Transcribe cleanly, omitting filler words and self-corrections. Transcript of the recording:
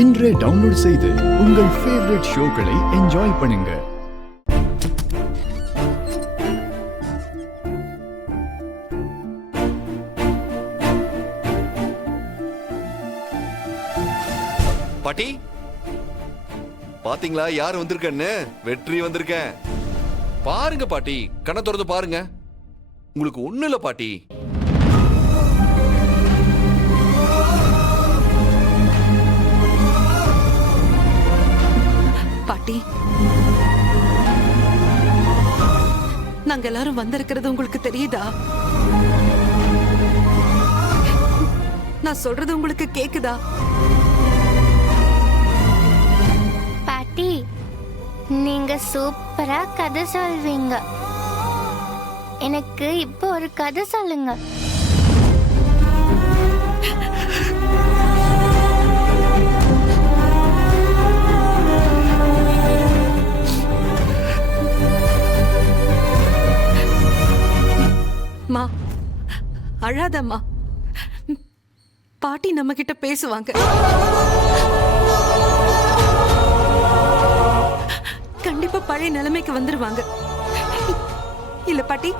இன்றே டவுன்லோட் செய்து உங்கள் ஃபேவரட் ஷோக்களை என்ஜாய் பண்ணுங்க. பாட்டி பாத்தீங்களா யார் வந்திருக்கன்னு? வெற்றி வந்திருக்கேன். பாருங்க பாட்டி, கண்ணை திறந்து பாருங்க. உங்களுக்கு ஒண்ணு இல்ல பாட்டி. பாட்டி, நாங்க எல்லாரும் வந்திருக்கிறது உங்களுக்கு தெரியுதா? நான் சொல்றது உங்களுக்கு கேக்குதா? பாட்டி, நீங்க சூப்பரா கதை சொல்வீங்க. எனக்கு இப்போ ஒரு கதை சொல்லுங்க. மா, அழாதம்மா. பாட்டி நம்ம கிட்ட பேசுவாங்க. கண்டிப்பா பழைய நிலைமைக்கு வந்துருவாங்க. இல்ல பாட்டி?